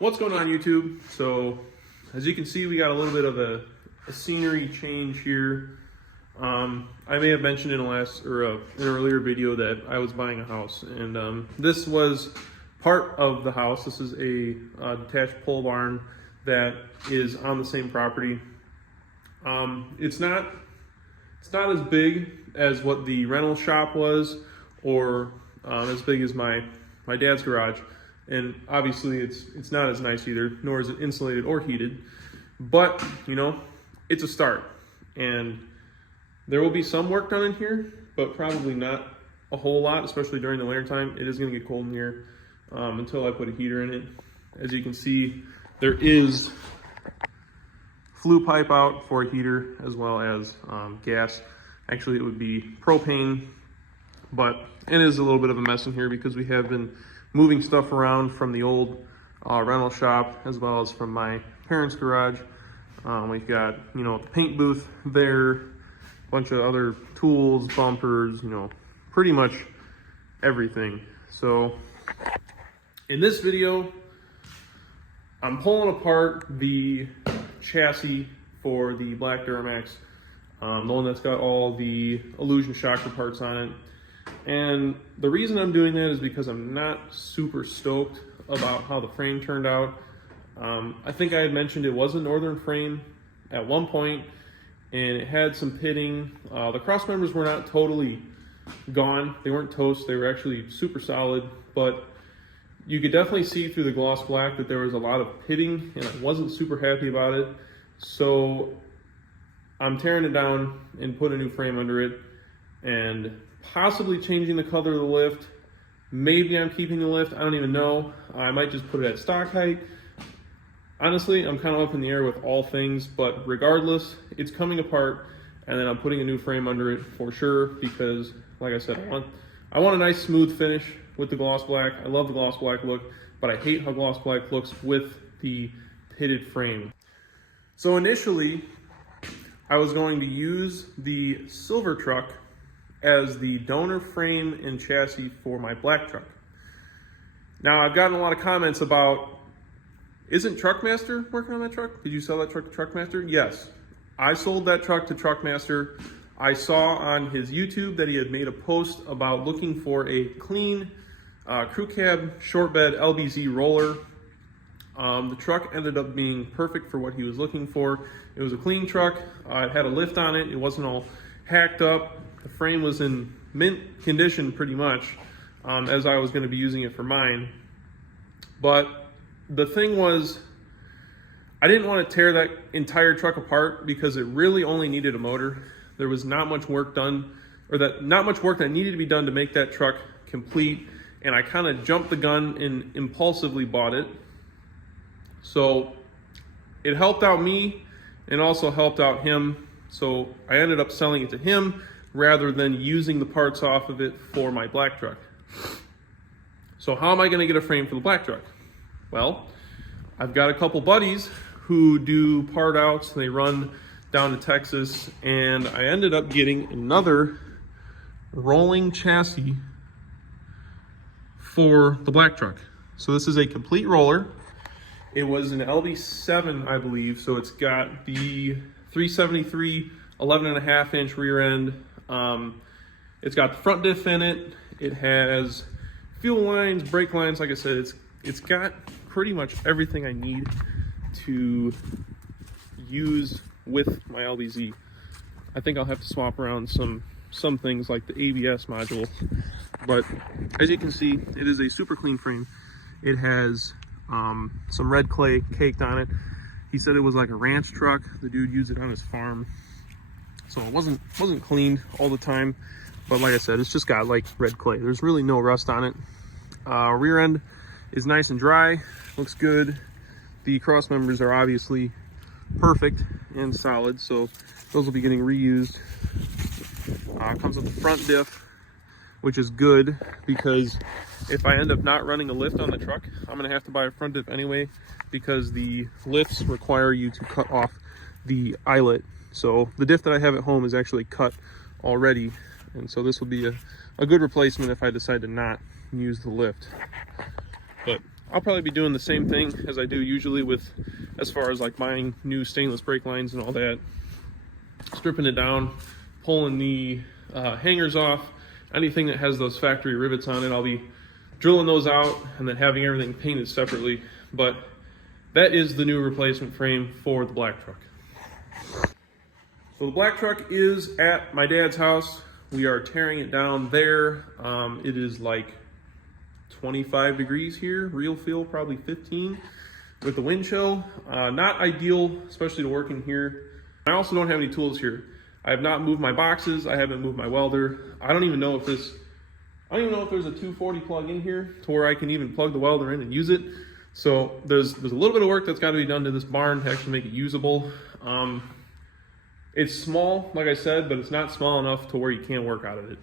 What's going on, YouTube? So as you can see, we got a little bit of a scenery change here. I may have mentioned in an earlier video that I was buying a house, and this was part of the house. This is a detached pole barn that is on the same property. It's not as big as what the rental shop was, or as big as my dad's garage. And obviously it's not as nice either, nor is it insulated or heated. But, you know, it's a start. And there will be some work done in here, but probably not a whole lot, especially during the winter time. It is gonna get cold in here until I put a heater in it. As you can see, there is flue pipe out for a heater, as well as gas. Actually, it would be propane, but it is a little bit of a mess in here because we have been moving stuff around from the old rental shop, as well as from my parents' garage. We've got, you know, the paint booth there, a bunch of other tools, bumpers, you know, pretty much everything. So in this video, I'm pulling apart the chassis for the black Duramax, the one that's got all the illusion shocker parts on it. And the reason I'm doing that is because I'm not super stoked about how the frame turned out. I think I had mentioned it was a northern frame at one point, and it had some pitting. The cross members were not totally gone. They weren't toast. They were actually super solid, but you could definitely see through the gloss black that there was a lot of pitting, and I wasn't super happy about it. So I'm tearing it down and putting a new frame under it, and possibly changing the color of the lift. Maybe I'm keeping the lift, I don't even know. I might just put it at stock height. Honestly, I'm kind of up in the air with all things, but regardless, it's coming apart, and then I'm putting a new frame under it for sure, because like I said, I want a nice smooth finish with the gloss black. I love the gloss black look, but I hate how gloss black looks with the pitted frame. So initially, I was going to use the silver truck as the donor frame and chassis for my black truck. Now, I've gotten a lot of comments about, isn't Truckmaster working on that truck? Did you sell that truck to Truckmaster? Yes, I sold that truck to Truckmaster. I saw on his YouTube that he had made a post about looking for a clean crew cab short bed LBZ roller. The truck ended up being perfect for what he was looking for. It was a clean truck. It had a lift on it. It wasn't all hacked up. The frame was in mint condition pretty much, as I was going to be using it for mine. But the thing was, I didn't want to tear that entire truck apart because it really only needed a motor. There was not much work done, or not much work that needed to be done to make that truck complete. And I kind of jumped the gun and impulsively bought it. So it helped out me and also helped out him. So I ended up selling it to him rather than using the parts off of it for my black truck. So how am I going to get a frame for the black truck? Well, I've got a couple buddies who do part outs. They run down to Texas, and I ended up getting another rolling chassis for the black truck. So this is a complete roller. It was an LB7, I believe. So it's got the 373 11.5 inch rear end. It's got the front diff in it. It has fuel lines, brake lines. Like I said, it's got pretty much everything I need to use with my LBZ. I think I'll have to swap around some things like the ABS module, but as you can see, it is a super clean frame. It has some red clay caked on it. He said it was like a ranch truck. The dude used it on his farm, so it wasn't cleaned all the time, but like I said, it's just got like red clay. There's really no rust on it. Rear end is nice and dry, looks good. The cross members are obviously perfect and solid, so those will be getting reused. Comes with the front diff, which is good because if I end up not running a lift on the truck, I'm gonna have to buy a front diff anyway, because the lifts require you to cut off the eyelet. So the diff that I have at home is actually cut already, and so this will be a good replacement if I decide to not use the lift. But I'll probably be doing the same thing as I do usually with, as far as like buying new stainless brake lines and all that. Stripping it down, pulling the hangers off, anything that has those factory rivets on it, I'll be drilling those out and then having everything painted separately. But that is the new replacement frame for the black truck. So the black truck is at my dad's house. We are tearing it down there. It is like 25 degrees here, real feel probably 15 with the wind chill. Not ideal, especially to work in here. I also don't have any tools here. I have not moved my boxes. I haven't moved my welder. I don't even know if there's a 240 plug in here to where I can even plug the welder in and use it. So there's a little bit of work that's got to be done to this barn to actually make it usable. It's small, like I said, but it's not small enough to where you can't work out of it.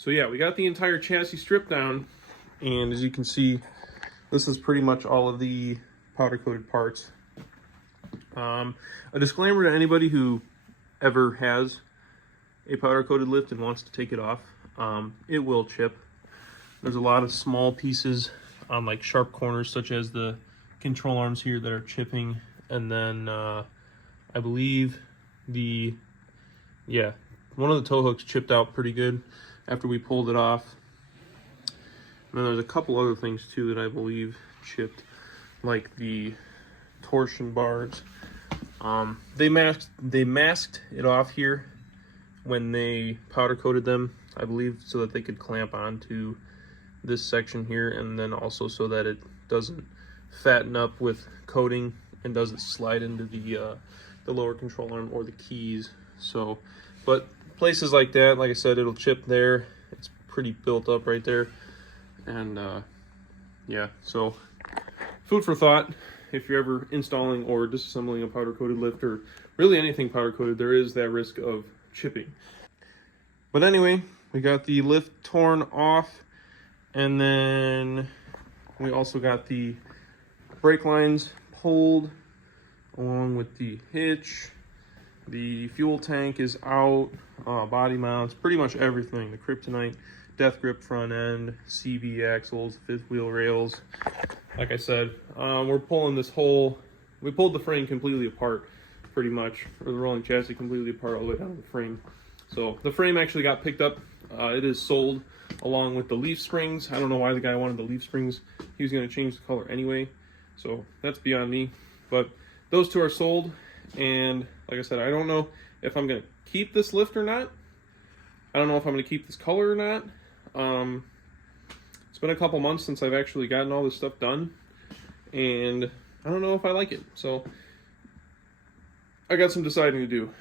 So yeah, we got the entire chassis stripped down, and as you can see, this is pretty much all of the powder coated parts. A disclaimer to anybody who ever has a powder coated lift and wants to take it off. it will chip. There's a lot of small pieces on like sharp corners, such as the control arms here, that are chipping. And then I believe one of the tow hooks chipped out pretty good after we pulled it off. And then there's a couple other things too that I believe chipped, like the torsion bars. They masked it off here when they powder coated them, I believe, so that they could clamp onto this section here, and then also so that it doesn't fatten up with coating and doesn't slide into the lower control arm or the keys. So, but places like that, like I said, it'll chip there. It's pretty built up right there. And yeah, so food for thought. If you're ever installing or disassembling a powder coated lift, or really anything powder coated, there is that risk of chipping. But anyway, we got the lift torn off, and then we also got the brake lines pulled along with the hitch. The fuel tank is out, body mounts, pretty much everything. The kryptonite death grip front end, CV axles, fifth wheel rails. Like I said, we're pulling this whole, we pulled the frame completely apart, pretty much, or the rolling chassis completely apart all the way down to the frame. So the frame actually got picked up. It is sold along with the leaf springs. I don't know why the guy wanted the leaf springs. He was going to change the color anyway, so that's beyond me. But those two are sold, and like I said, I don't know if I'm going to keep this lift or not. I don't know if I'm going to keep this color or not. It's been a couple months since I've actually gotten all this stuff done, and I don't know if I like it. So I got some deciding to do.